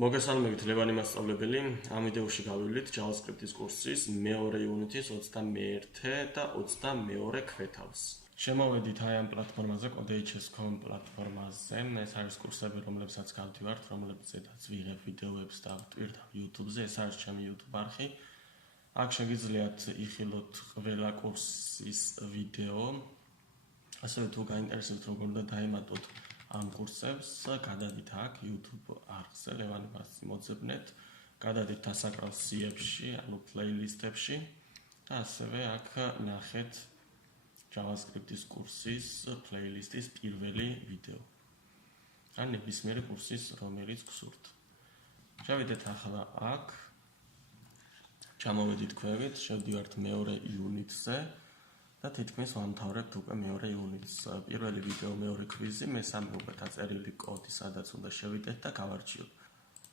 მოგესალმებით ლევანი მასწავლებელი. ამ ვიდეოში გავივლით JavaScript-ის კურსის მეორე იუნიტის 21 და 22 ქვეთავს. შემოვედით აი ამ პლატფორმაზე, Codehs.com პლატფორმაზე. ეს არის კურსები, რომლებსაც გავდივართ, რომლებზედაც ვიღებ ვიდეოებს და ვტვირთავ YouTube-ზე. ეს არის ჩემი YouTube არხი. აქ შეგიძლიათ იხილოთ ყველა კურსის ვიდეო. ასევე თუ გაინტერესებთ როგორ უნდა დაემატოთ ამ კურსებს, გადადით აქ YouTube არხზე, ლევანი მასწავლებელი მოძებნეთ, გადადით დასაკრავ სიებში, ანუ პლეილისტებში და ასევე აქ ნახეთ JavaScript-ის კურსის პლეილისტის პირველი ვიდეო. ან ნებისმიერი კურსის, რომელიც გსურთ. შევიდეთ ახლა აქ, ჩამოვედით ქვევით, შევდივართ მეორე იუნიტზე. და თითქმის ვამთავრებთ უკვე მეორე იუნიტს. პირველი ვიდეო მეორე კვიზი, მესამე უკვე დაწერილი კოდი, სადაც უნდა შევიდეთ და გავარჩიოთ.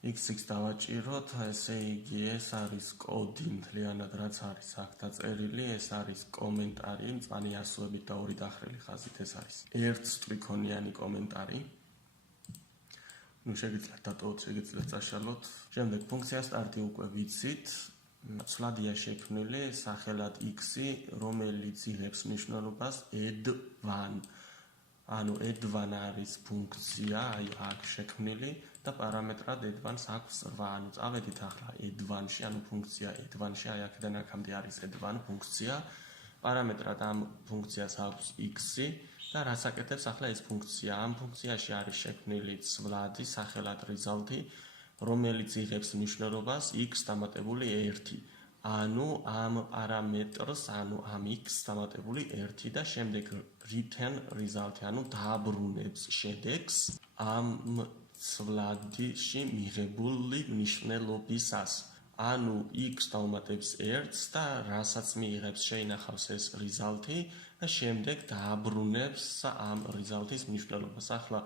X6 დავაჭიროთ, ესე იგი ეს არის კოდი მთლიანად, რაც არის აქ დაწერილი, ეს არის კომენტარი, მწვანე ასოებით და ორი დახრილი ხაზით, ეს არის ერთსტრიქონიანი კომენტარი. შეგიძლიათ დატოვოთ, შეგიძლიათ წაშალოთ. შემდეგ ფუნქცია სტარტი უკვე ვიცით. ცვლადია შექმნილი სახელად x-ი, რომელიც იღებს მნიშვნელობას add1. ანუ add1 არის ფუნქცია, აი აქ შექმნილი და პარამეტრად add1-ს აქვს 8. ანუ წავედით ახლა add1-ში, ანუ ფუნქცია add1-ში, აი აქედან აქამდე არის add1 ფუნქცია. პარამეტრად ამ ფუნქციას აქვს x-ი და რას აკეთებს ახლა ეს ფუნქცია? ამ ფუნქციაში არის შექმნილი ცვლადი სახელად result-ი, რომელიც იღებს მნიშვნელობას x დამატებული 1. ანუ ამ პარამეტრს, ანუ ამ x დამატებული 1 და შემდეგ return result-ი, ანუ დააბრუნებს შედეგს ამ ცვლადში მიღებული მნიშვნელობისას. ანუ x დაუმატებს 1-ს და რასაც მიიღებს შეინახავს ეს result-ი და შემდეგ დააბრუნებს ამ result-ის მნიშვნელობას. ახლა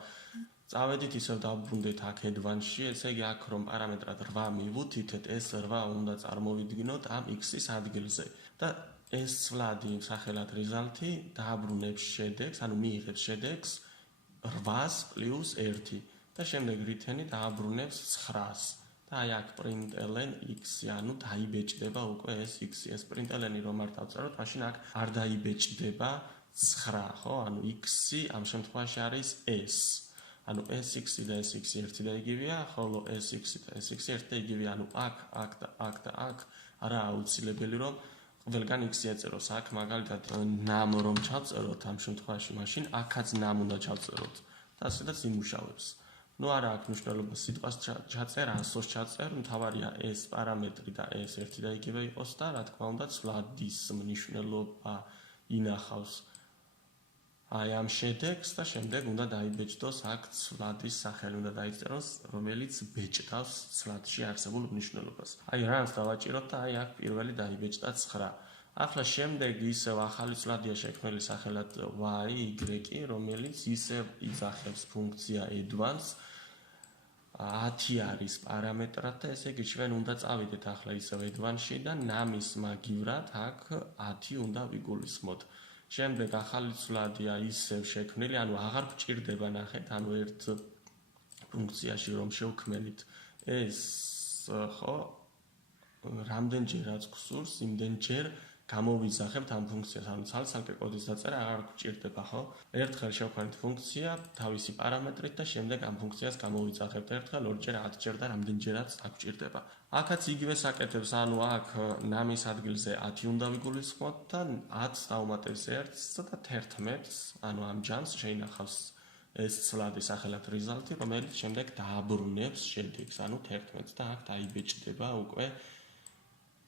წავედით ისევ დავბრუნდეთ აქ add1-ში, ესე იგი აქ რომ პარამეტრად 8 მივუთითეთ, ეს 8 უნდა წარმოვიდგინოთ ამ x-ის ადგილზე. და ეს ცვლადი სახელად result-ი დააბრუნებს შედეგს, ანუ მიიღებს შედეგს 8-ს + 1 და შემდეგ return-ი დააბრუნებს 9-ს. და აი აქ println x-ი, ანუ დაიბეჭდება უკვე ეს x-ი. ეს println-ი რომ არ დავწეროთ, მაშინ აქ არ დაიბეჭდება 9, ხო? ანუ x-ი ამ შემთხვევაში არის s. ანუ sx-ი და sx-ი ერთი და იგივეა, ხოლო sx-ი და sx-ი ერთი და იგივეა. ანუ აქ და აქ არაა აუცილებელი რომ ყველგან x-ი ეწეროს. აქ მაგალითად num რომ ჩავწეროთ ამ შემთხვევაში, მაშინ აქაც num უნდა ჩავწეროთ და ასეთაც იმუშავებს. ნუ არა აქვს მნიშვნელობა სიტყვას ჩაწერ, ასოს ჩაწერ, მთავარია ეს პარამეტრი და ეს ერთი და იგივე იყოს და რა თქმა უნდა ცვლადის მნიშვნელობა ინახავს აი ამ შედეგს და შემდეგ უნდა დაიბეჭდოს აქ ცვლადის სახელი უნდა დაიწეროს, რომელიც ბეჭდავს ცვლადში არსებულ მნიშვნელობას. აი რანს დავაჭიროთ და აი აქ პირველი დაიბეჭდა 9. ახლა შემდეგ ისევ ახალი ცვლადია შექმნილი სახელად y, რომელიც ისევ იძახებს ფუნქცია add1-ს. 10 არის პარამეტრად და ესე იგი ჩვენ უნდა წავიდეთ ახლა ისევ add1-ში და num-ის მაგივრად აქ 10 უნდა ვიგულისხმოთ. შემდეგ ახალი ცვლადია ისევ შექმნილი, ანუ აღარ გვჭირდება ნახეთ, ანუ ერთ ფუნქციაში რომ შევქმნით ეს ხო რამდენჯერაც გსურს, იმდენჯერ გამოვიძახებთ ამ ფუნქციას, ანუ ცალ-ცალკე კოდის დაწერა აღარ გვჭირდება, ხო? ერთხელ შევქმნით ფუნქცია თავისი პარამეტრით და შემდეგ ამ ფუნქციას გამოვიძახებთ ერთხელ, ორჯერ, 10ჯერ და რამდენჯერაც აღგვჭირდება. აქაც იგივეს აკეთებს, ანუ აქ num-ის ადგილზე 10 უნდა ვიგულისხმოთ და 10 დაუმატებს 1-ს და 11-ს, ანუ ამ ჯამს შეინახავს ეს ცვლადი სახელად result-ი, რომელიც შემდეგ დააბრუნებს შედეგს, ანუ 11-ს და აქ დაიბეჭდება უკვე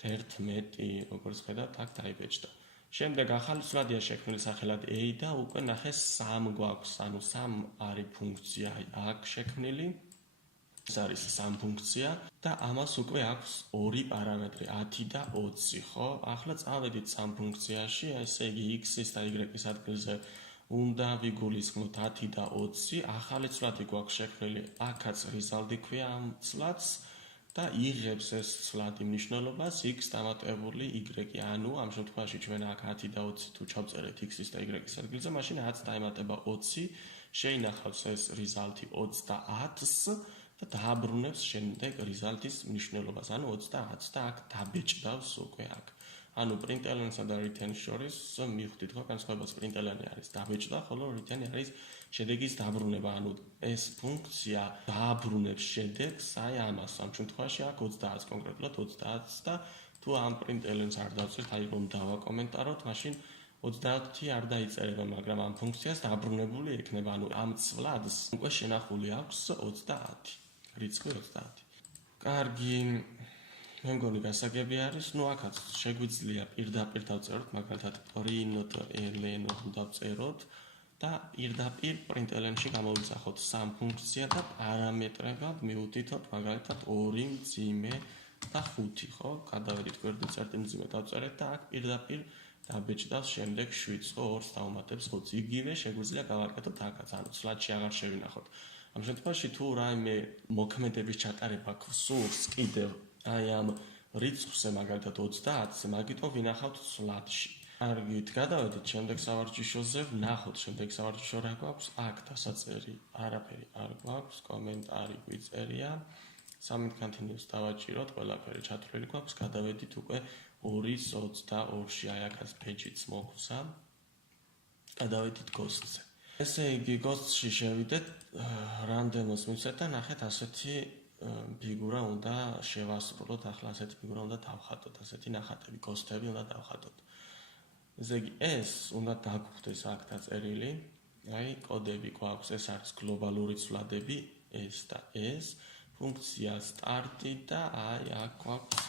11, როგორც ხედავთ, აქ დაიბეჭდა. შემდეგ ახალი ცვლადია შექმნილი სახელად a და უკვე ნახე 3 გვაქვს, ანუ 3 არის ფუნქცია აქ შექმნილი. ეს არის 3 ფუნქცია და ამას უკვე აქვს 2 პარამეტრი 10 და 20, ხო? ახლა წავედით 3 ფუნქციაში, ესე იგი x-ის და y-ის ადგილზე უნდა ვიგულისხმოთ 10 და 20. ახალი ცვლადი გვაქვს შექმნილი, აქაც result-ი ქვია ამ ცვლადს და იღებს ეს ცვლადი მნიშვნელობას x დამატებული y. ანუ ამ შემთხვევაში ჩვენ აქ 10 და 20 თუ ჩავწერეთ x-ის და y-ის ადგილზე, მაშინ 10 დაემატება 20, შეინახავს ეს result-ი 30-ს. და დააბრუნებს შემდეგ result-ის მნიშვნელობას. ანუ 30 და აქ დაბეჭდავს უკვე აქ. ანუ println-სა და return შორის მივხვდით, ხო, განსხვავებას println-ი არის დაბეჭდა, ხოლო return-ი არის შედეგის დაბრუნება. ანუ ეს ფუნქცია დააბრუნებს შედეგს, აი ამას. ამ შემთხვევაში აქ 30 კონკრეტულად 30 და თუ ამ println-ს არ დავწერთ, აი რომ დავაკომენტაროთ, მაშინ 30 არ დაიწერება, მაგრამ ამ ფუნქციას დაბრუნებული ექნება. ანუ ამ ცვლადს უკვე შენახული აქვს 30. რიცხვი 30. კარგი. მე მგონი გასაგები არის, ნუ აქაც შეგვიძლია პირდაპირ დავწეროთ, მაგალითად println დავწეროთ და პირდაპირ println-ში გამოვიძახოთ სამ ფუნქცია და პარამეტრებად მივუთითოთ მაგალითად 2 მძიმე და 5, ხო? გადავედით გვერდით წერტილ მძიმე დავწერეთ და აქ პირდაპირ დაბეჭდავს შემდეგ 7-ს, ხო, 2-ს დავუმატებს 5-ს. იგივე შეგვიძლია გავაკეთოთ აქაც, ანუ ცვლადში აღარ შევინახოთ. ამ შემთხვევაში თუ რაიმე მოქმედების ჩატარება გსურს კიდევ აი ამ რიცხვზე მაგალითად 30-ზე, მაგიტომ ვინახავთ ცვლადში. კარგით, გადავედით შემდეგ სავარჯიშოზე, ვნახოთ შემდეგ სავარჯიშო რა გვაქვს. აქ დასაწერი არაფერი არ გვაქვს, კომენტარი გვიწერია. Submit continuous დავაჭიროთ, ყველაფერი ჩათვლილი გვაქვს, გადავედით უკვე 2:22-ში, აი აქაც page-იც მოგვცა. გადავედით ghost-ზე. ესე იგი ghost-ში შევიდეთ, random-ს მივცეთ და ნახეთ ასეთი ფიგურა უნდა შევასრულოთ, ახლა ასეთი ფიგურა უნდა დავხატოთ, ასეთი ნახატები, ghost-ები უნდა დავხატოთ. ესე იგი ეს უნდა დაგხვდეს აქ დაწერილი, აი კოდები გვაქვს, ეს არის გლობალური ცვლადები, ეს და ეს, ფუნქცია start და აი აქ გვაქვს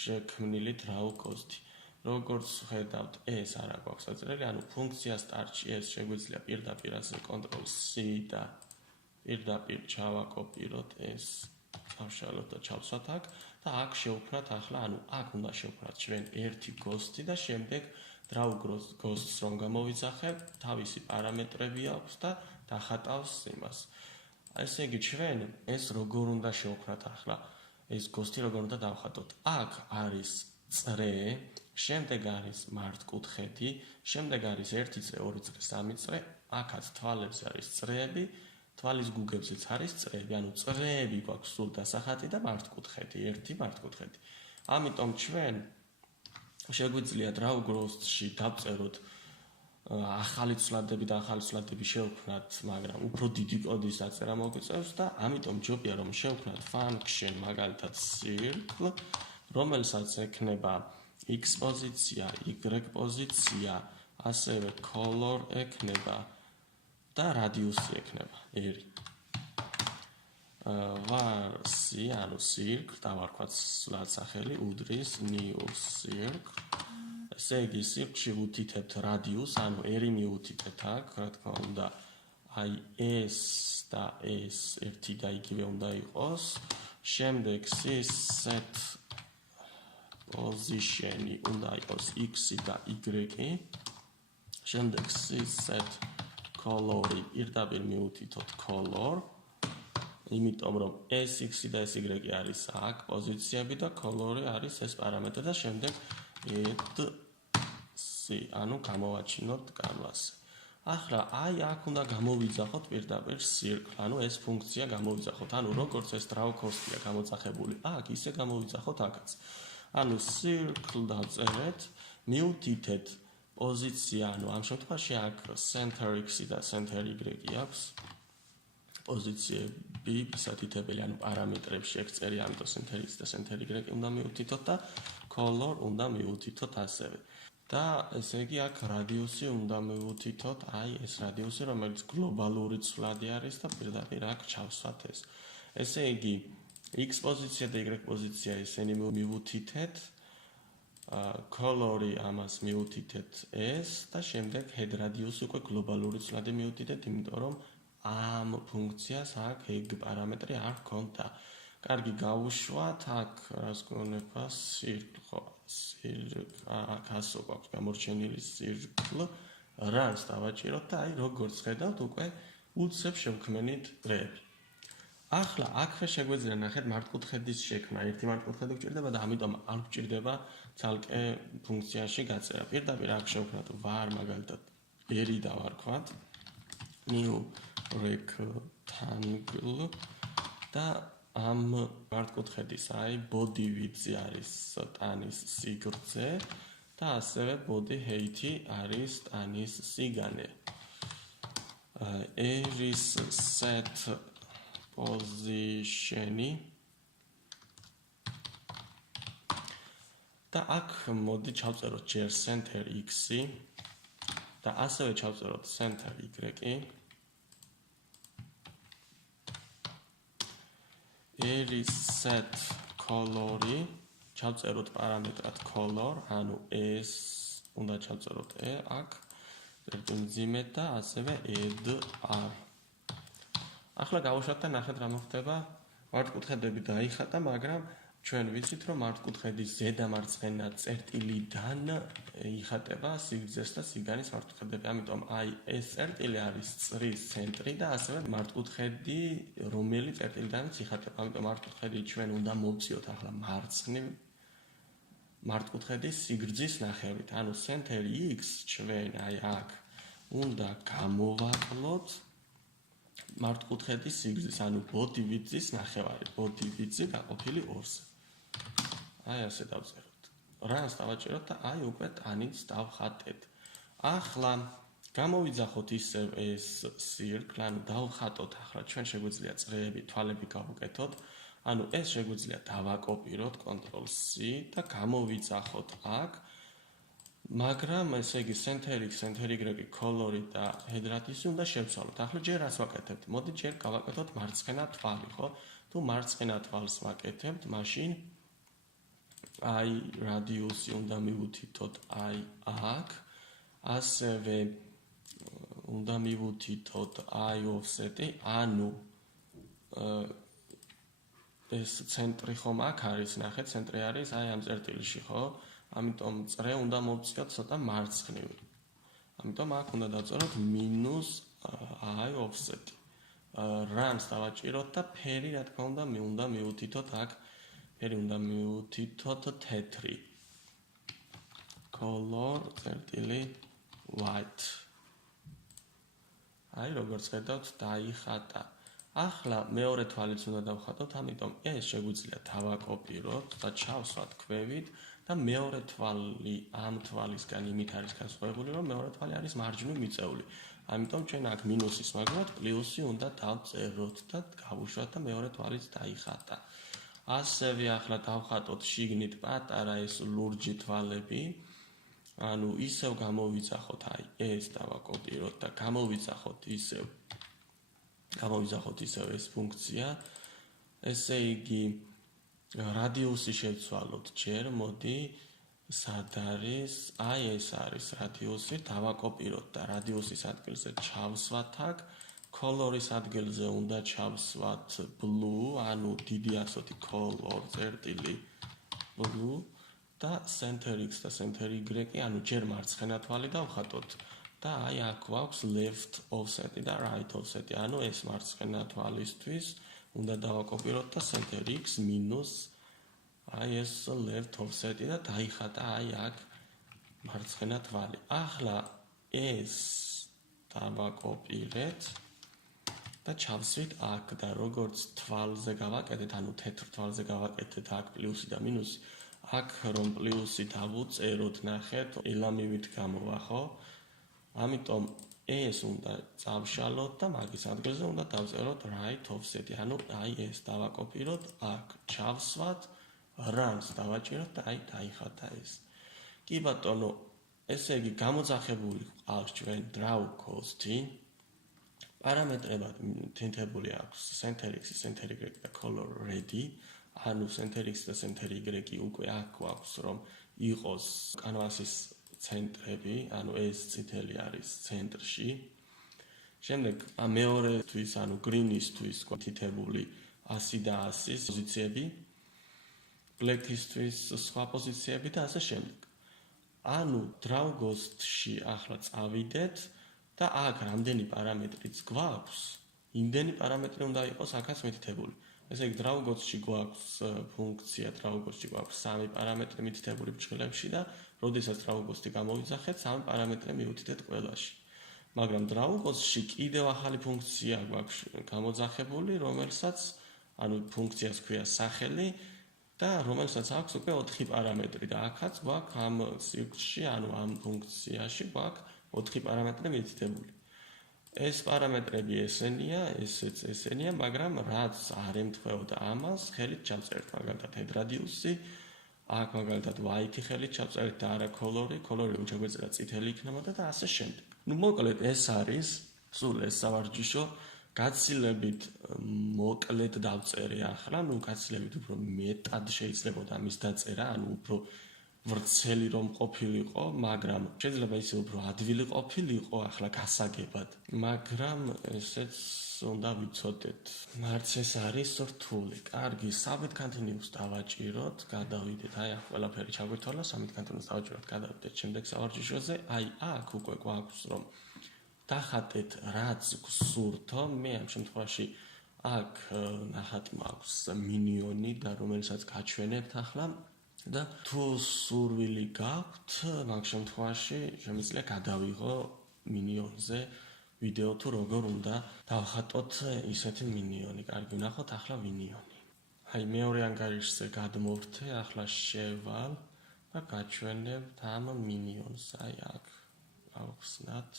შექმნილი draw cost-ი. როგორც ხედავთ, ეს არა გვაქვს დაწერილი, ანუ ფუნქცია start-ში ეს შეგვიძლია პირდაპირ ასე Ctrl+C და პირდაპირ ჩავაკოპიროთ ეს, წავშალოთ და ჩავსვათ აქ და აქ შევფრათ ახლა, ანუ აქ უნდა შევფრათ ჩვენ ერთი ghost-ი და შემდეგ draw ghost-ს რომ გამოვიძახებ, თავისი პარამეტრები აქვს და დახატავს იმას. ესე იგი ჩვენ ეს როგორ უნდა შევფრათ ახლა? ეს ghost-ი როგორ უნდა დავხატოთ? აქ არის წრე, შემდეგ არის მართკუთხედი, შემდეგ არის 1 წრე, 2 წრე, 3 წრე, აქაც თვალებზე არის წრეები, თვალის გუგებზეც არის წრეები, ანუ წრეები გვაქვს სულ დასახატი და მართკუთხედი, ერთი მართკუთხედი. ამიტომ ჩვენ შეგვიძლია draw ghost-ში დავწეროთ ახალი ცვლადები და ახალი ცვლადები შევქმნათ, მაგრამ უფრო დიდი კოდის დაწერა მოგვიწევს და ამიტომ ჯობია რომ შევქმნათ function მაგალითად circle, რომელსაც ექნება x პოზიცია, y პოზიცია, ასევე color ექნება და radius-ი ექნება, ერი. var-c, ანუ circle, დავარქვათ სულად სახელი, უდრის new circle. ესე იგი, circle-ში ვუთითებთ radius, ანუ ერი მივუთითებთ აქ, რა თქმა უნდა, აი ეს და ეს ერთი და იგივე უნდა იყოს. შემდეგ set position-ი უნდა იყოს x-ი და y-ი. შემდეგ set color-ი პირდაპირ მივუთითოთ color. იმიტომ რომ ეს x-ი და ეს y-ი არის აქ პოზიციები და color-ი არის ეს პარამეტრი და შემდეგ ანუ გამოვაჩინოთ კანვასზე. ახლა აი აქ უნდა გამოვიძახოთ პირდაპირ circle, ანუ ეს ფუნქცია გამოვიძახოთ. ანუ როგორც ეს draw cost-ია გამოძახებული აქ, ისე გამოვიძახოთ აქაც. ანუ circle დავწერეთ, მივუთითეთ პოზიცია, ანუ ამ შემთხვევაში აქ center x-ი და center y-ი აქვს. პოზიციები სათითებელი, ანუ პარამეტრებში ეგ წერია, ამიტომ center x და center y უნდა მივუთითოთ და color უნდა მივუთითოთ ასევე. და ესე იგი აქ radius-ი უნდა მივუთითოთ, აი ეს radius-ი, რომელიც გლობალური ცვლადი არის და პირდაპირ აქ ჩავსვათ ეს. ესე იგი x პოზიცია და y პოზიცია ესენი მივუთითეთ, color-ი ამას მივუთითეთ ეს და შემდეგ head radius-ი უკვე გლობალური ცვლადი მივუთითეთ, იმიტომ რომ ამ ფუნქციას აქ ეგ პარამეტრი არ ჰქონდა. კარგი, გავუშვათ აქ რას გვეუბნება circle, ხო, აქ ასო გვაქვს გამორჩენილი circle, რას დავაჭიროთ და აი როგორც ხედავთ უკვე უცებ შევქმნით წრეები. ახლა აქვე შეგვიძლია ნახეთ მართკუთხედის შექმნა, ერთი მართკუთხედი გვჭირდება და ამიტომ არ გვჭირდება ცალკე ფუნქციაში გაწერა. პირდაპირ აქ შევქმნათ var მაგალითად ერი დავარქვათ, new rectangle და ამ მართკუთხედის body width არის ტანის სიგრძე და ასევე body height არის ტანის სიგანე. Eris set position-ი და აქ მოდი ჩავწეროთ ჯერ center x-ი და ასევე ჩავწეროთ center y-ი. Eris set color-ი ჩავწეროთ პარამეტრად color, ანუ ეს უნდა ჩავწეროთ აქ მძიმე და ასევე add-r. ახლა გავუშვათ და ნახეთ რა მოხდება. მართკუთხედები დაიხატა, მაგრამ ჩვენ ვიცით, რომ მართკუთხედის ზედა მარცხენა წერტილიდან იხატება სიგრძეს და სიგანის მართკუთხედები. ამიტომ ეს წერტილი არის წრის ცენტრი და ასევე მართკუთხედი, რომელიც წერტილიდანაც იხატება. ამიტომ მართკუთხედი ჩვენ უნდა მოვწიოთ ახლა მარცხნივ მართკუთხედის სიგრძის ნახევრით. ანუ center x ჩვენ აქ უნდა გამოვაკლოთ მართკუთხედის სიგრძის, ანუ body width-ის ნახევარი. body width-ი გაყოფილი 2-ზე. ასე დავწეროთ. რას დავაჭეროთ და უკვე ტანიც დავხატეთ. ახლა გამოვიძახოთ ისევ ეს circle, ანუ დავხატოთ ახლა ჩვენ შეგვიძლია წრეები, თვალები გავუკეთოთ. ანუ ეს შეგვიძლია დავაკოპიროთ Ctrl+C და გამოვიძახოთ აქ. მაგრამ ესე იგი center x, center y, color-ი და head radius-ი უნდა შევცვალოთ. ახლა ჯერ რას ვაკეთებთ? მოდი ჯერ გავაკეთოთ მარცხენა თვალი, ხო? თუ მარცხენა თვალს ვაკეთებთ, მაშინ radius-ი უნდა მივუთითოთ აქ. ასევე უნდა მივუთითოთ offset-ი, ანუ ეს ცენტრი ხომ აქ არის, ნახეთ, ცენტრი არის ამ წერტილში, ხო? ამიტომ წრე უნდა მოვწიოთ ცოტა მარცხნივ. ამიტომ აქ უნდა დავწეროთ -offset. რამს დავაჭიროთ და ფერი, რა თქმა უნდა მივუთითოთ აქ. ფერი უნდა მივუთითოთ თეთრი. color წერტილი white. როგორც ხედავთ, დაიხატა. ახლა მეორე თვალიც უნდა დავხატოთ, ამიტომ ეს შეგვიძლია დავაკოპიროთ და ჩავსვათ ქვევით და მეორე თვალი ამ თვალისგან იმით არის განსხვავებული, რომ მეორე თვალი არის მარჯვნივ მიწეული. ამიტომ ჩვენ აქ მინუსის მაგალითად პლუსი უნდა დავწეროთ და გავუშვათ და მეორე თვალიც დაიხატა. ასევე ახლა დავხატოთ შიგნით პატარა ეს ლურჯი თვალები. ანუ ისევ გამოვიძახოთ ეს დავაკოპიროთ და გამოვიძახოთ ისევ ეს ფუნქცია. ესე იგი რადიუსი შევცვალოთ ჯერ, მოდი სად არის? ეს არის რადიუსი, დავაკოპიროთ და რადიუსის ადგილზე ჩავსვათ აქ. color-ის ადგილზე უნდა ჩავსვათ blue, ანუ დიდი ასოთი color წერტილი blue და center x და center y, ანუ ჯერ მარცხენა თვალი დავხატოთ და აქ გვაქვს left offset-ი და right offset-ი, ანუ ეს მარცხენა თვალისთვის უნდა დავაკოპიროთ და center x minus ეს left offset-ი და დაიხატა აქ მარცხენა თვალი. ახლა ეს დავაკოპირეთ და ჩავსვით აქ და როგორც თვალზე გავაკეთეთ, ანუ თეთრ თვალზე გავაკეთეთ აქ პლუსი და მინუსი, აქ რომ პლუსი დავუწეროთ, ნახეთ, ელამივით გამოვა, ხო? ამიტომ ეს უნდა წავშალოთ და მაგის ადგილზე უნდა დავწეროთ right offset-ი, ანუ ეს დავაკოპიროთ, აქ ჩავსვათ, rams დავაჭიროთ და დაიხატა ეს. კი ბატონო, ესე იგი გამოძახებული ყავს ჩვენ draw cost-ი. პარამეტრებად თითებული აქვს center x, center y და color ready. ანუ center x და center y უკვე აქ გვაქვს, რომ იყოს კანვასის ცენტრები, ანუ ეს წითელი არის ცენტრში. შემდეგ მეორეთვის, ანუ green-ისთვის თითებული 100 და 100 პოზიციები, black-ისთვის სხვა პოზიციები და ასე შემდეგ. ანუ draw cost-ში ახლა წავიდეთ და აქ რამდენი პარამეტრიც გვაქვს, იმდენი პარამეტრი უნდა იყოს აქაც მითითებული. ესე იგი draw cost-ში გვაქვს ფუნქცია, draw cost-ში გვაქვს 3 პარამეტრი მითითებული ბრჭყილებში და როდესაც draw cost-ი გამოვიძახეთ, 3 პარამეტრი მივუთითეთ ყველაში. მაგრამ draw cost-ში კიდევ ახალი ფუნქცია გვაქვს გამოძახებული, რომელსაც ანუ ფუნქციას ქვია სახელი და რომელსაც აქვს უკვე 4 პარამეტრი და აქაც გვაქვს ამ ციკლში, ანუ ამ ფუნქციაში გვაქვს 4 პარამეტრი მითითებული. ეს პარამეტრები ესენია, ესეც ესენია, მაგრამ რაც არ ემთხვეოდა ამას, ხელით ჩავწერთ, მაგალითად head radius-ი, აქ მაგალითად white-ი ხელით ჩავწერთ და არა color-ი უჩაგვეწერა წითელი იქნებოდა და ასე შემდეგ. მოკლედ ეს არის სულ ეს სავარჯიშო გაცილებით მოკლედ დავწერე ახლა, გაცილებით უფრო მეტად შეიძლებოდა ამის დაწერა, ანუ უფრო ვრცელი რომ ყოფილიყო, მაგრამ შეიძლება ისე უფრო ადვილი ყოფილიყო ახლა გასაგებად, მაგრამ ესეც უნდა ვიცოდეთ. მარც ეს არის რთული. კარგი, submit continuous დავაჭიროთ, გადავიდეთ, აი ახ ყველაფერი ჩაგვირთვალა, submit continuous დავაჭიროთ, გადავიდეთ შემდეგ სავარჯიშოზე, აი აქ უკვე გვაქვს რომ დახატეთ რაც გსურთო, მე ამ შემთხვევაში აქ ნახატი მაქვს მინიონი და რომელსაც გაჩვენებთ ახლა და თუ სურვილი გაქვთ, მაგ შემთხვევაში შემიძლია გადავიღო მინიონზე ვიდეო თუ როგორ უნდა დავხატოთ ისეთი მინიონი. კარგი, ვნახოთ ახლა მინიონი. აი მეორე ანგარიშზე გადმოვრთე, ახლა შევალ და გაჩვენებთ ამ მინიონს. აი აქ ავხსნათ.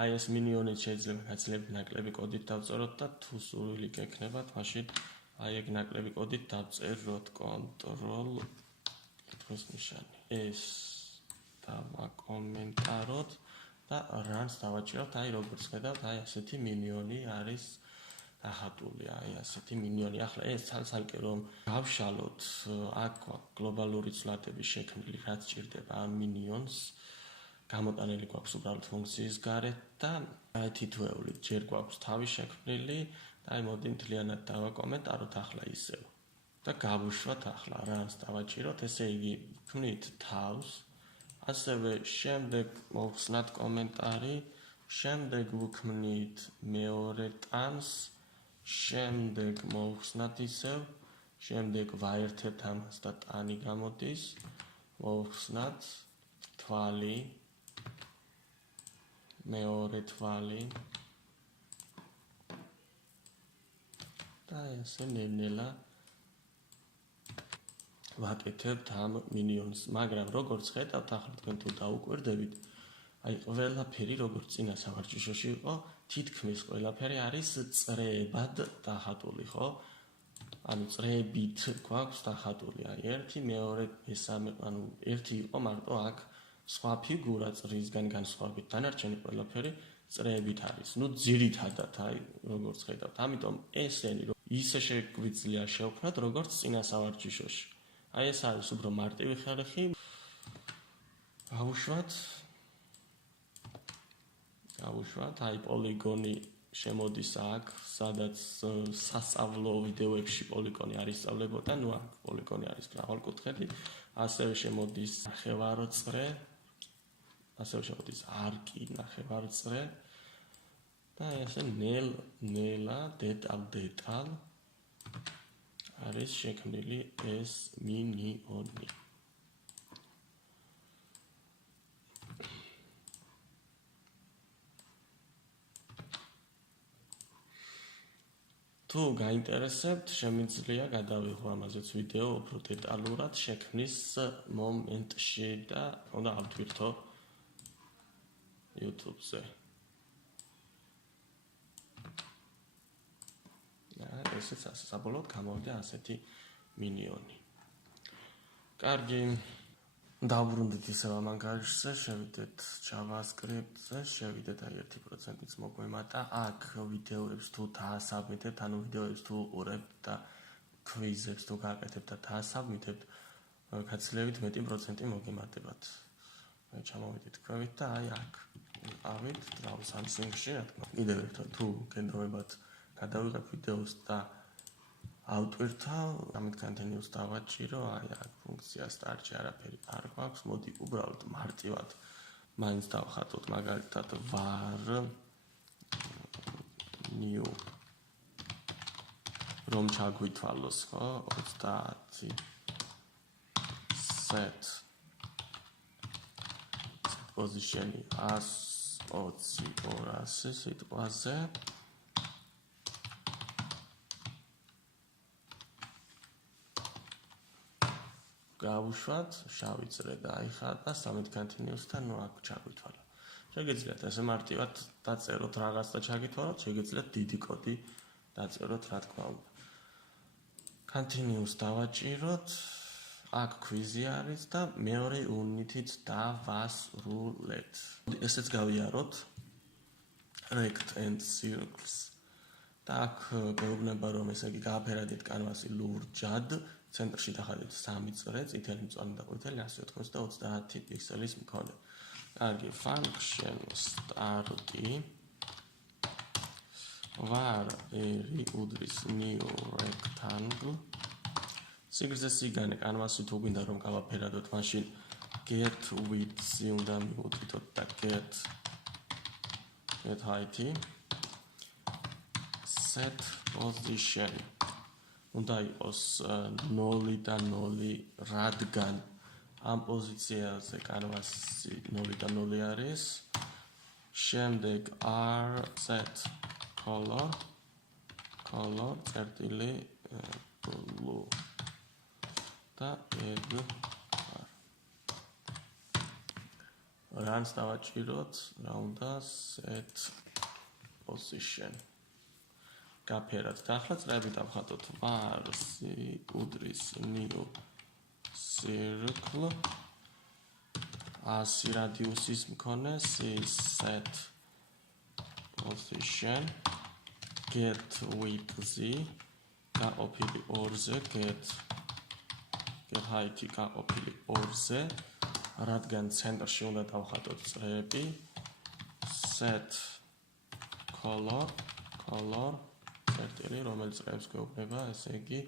აი ეს მინიონიც შეიძლება გაცილებით ნაკლები კოდით დავწეროთ და თუ სურვილი გექნებათ, მაშინ აი ეგ ნაკლები კოდით დავწეროთ control კითხვის ნიშანი. ეს დავაკომენტაროთ და runs დავაჭიროთ, აი როგორც ხედავთ, აი ასეთი მინიონი არის დახატული, აი ასეთი მინიონი. ახლა ეს ცალ-ცალკე რომ გავშალოთ, აქ გვაქვს გლობალური ცვლადები შექმნილი, რაც ჭირდება ამ მინიონს. გამოტანილი გვაქვს უბრალოდ ფუნქციის გარეთ და აი თითოეულით ჯერ გვაქვს თავი შექმნილი და აი მოდი მთლიანად დავაკომენტაროთ ახლა ისევ. და გავუშვათ ახლა runs დავაჭიროთ, ესე იგი ვქმნით თავს, ასევე შემდეგ მოვხსნათ კომენტარი, შემდეგ ვქმნით მეორე ტანს, შემდეგ მოვხსნათ ისევ, შემდეგ ვაერთეთ ამას და ტანი გამოდის, მოვხსნათ თვალი, მეორე თვალი და ესე ნელ-ნელა ვაკეთებთ ამ მინიონს, მაგრამ როგორც ხედავთ, ახლა თქვენ თუ დაუკვირდებით, აი ყველაფერი როგორც წინა სავარჯიშოში იყო, თითქმის ყველაფერი არის წრეებად დახატული, ხო? ანუ წრეებით გვაქვს დახატული, აი 1, 2, 3, ანუ 1 იყო მარტო აქ სხვა ფიგურა წრისგან განსხვავებით, დანარჩენი ყველაფერი წრეებით არის. ძირითადად აი როგორც ხედავთ, ამიტომ ესენი ისე შეგვიძლია შევქმნათ როგორც წინა სავარჯიშოში. აი ეს არის უფრო მარტივი ხერხი. გავუშვათ, აი პოლიგონი შემოდის აქ, სადაც სასწავლო ვიდეოებში პოლიგონი არის სწავლებოდა, აქ პოლიგონი არის მრავალკუთხედი, ასევე შემოდის ნახევარწრე, ასევე შემოდის არკი, ნახევარწრე და ესე ნელა დეტალ არის შექმნილი ეს მინიონი. თუ გაინტერესებთ, შემიძლია გადავიღო ამაზეც ვიდეო უფრო დეტალურად შექმნის მომენტში და უნდა ავთვირთო YouTube-ზე. ესეც საბოლოოდ გამოვიდა ასეთი მინიონი. კარგი, დავბრუნდით ისევ ამ ანგარიშზე, შევიდეთ JavaScript-ზე, შევიდეთ აი 1%-იც მოგვემატა. აქ ვიდეოებს თუ დაასაბმითებთ, ანუ ვიდეოებს თუ უყურებთ და კვიზებს თუ გააკეთებთ და დაასაბმითებთ, გაცილებით მეტი პროცენტი მოგემატებათ. აი ჩამოვიდეთ ქვევით და აი აქ ავით Draw Something-ში, რა თქმა უნდა. კიდევ ერთხელ თუ გენდროებათ გადავიღებ ვიდეოს და ავტვირთავ, ამით continuous დავაჭირო, აი აქ ფუნქცია start-ში არაფერი არ გვაქვს, მოდი უბრალოდ მარტივად მაინც დავხატოთ მაგალითად var new რომ ჩაგვითვალოს, ხო? 30 set position-ი 120 200 სიტყვაზე გავუშვათ, შავი წრე დაიხატა, summit continuous-თან აქ ჩაგვითვალა. შეგიძლიათ ესე მარტივად დაწეროთ რაღაც და ჩაგითვალოთ, შეგიძლიათ დიდი კოდი დაწეროთ, რა თქმა უნდა. Continuous დავაჭიროთ, აქ კვიზი არის და მეორე უნიტით დავასრულეთ. ესეც გავიაროთ rect and circles. და აქ გვეუბნება რომ ესე იგი გააფერადეთ კანვასი ლურჯად, ცენტრში დახატეთ 3 წრე, წითელი, მწვანე და ყვითელი 120 პიქსელის მქონე. კარგი, function start-ი var ერი უდრის new rectangle. სიგრძე სიგანე კანვასი თუ გვინდა რომ გავაფერადოთ, მაშინ get width-ი უნდა მივუტვირთოთ და get height-ი. set position უნდა იყოს 0 და 0, რადგან ამ პოზიციაზე კანვასი 0 და 0 არის. შემდეგ r set color წერტილი blue და egg runs დავაჭიროთ, რა უნდა set position. გაფერად და ახლა წრეები დავხატოთ var უდრის new circle 100 რადიუსის მქონე set position get width-ი გაყოფილი 2-ზე get height-ი გაყოფილი 2-ზე, რადგან ცენტრში უნდა დავხატოთ წრეები set color წერტილი, რომელიც წრეებს გვეუბნება, ესე იგი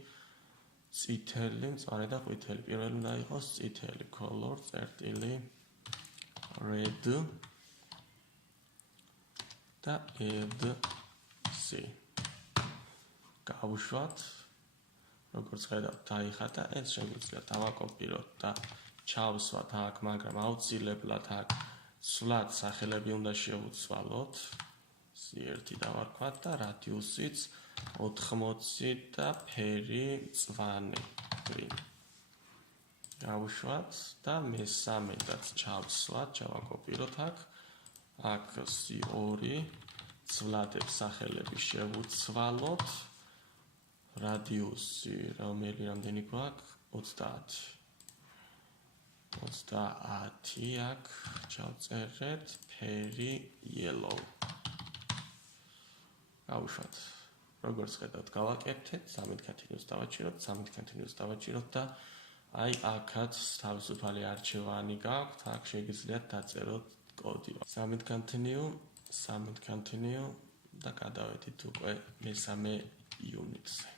წითელი, მწვანე და ყვითელი. პირველი უნდა იყოს წითელი color წერტილი red და add c. გავუშვათ, როგორც ხედავთ, დაიხატა, ეს შეგვიძლია დავაკოპიროთ და ჩავსვათ აქ, მაგრამ აუცილებლად აქ სვლად სახელები უნდა შევუცვალოთ. C1 დავარქვათ და რადიუსიც 80 და ფერი მწვანე. გავუშვათ და მესამედაც ჩავსვათ, ჩავაკოპიროთ აქ. აქ C2 ცვლადებს სახელები შევუცვალოთ. რადიუსი რამდენი გვაქვს? 30. 30 აქ ჩავწერეთ, ფერი yellow. გავუშვათ. როგორც ხედავთ, გავაკეთეთ, summit continuous დავაჭიროთ და აი აქაც თავისუფალი არჩევანი გაქვთ, აქ შეგიძლიათ დაწეროთ კოდი. summit continue და გადავედით უკვე მესამე unit-ზე.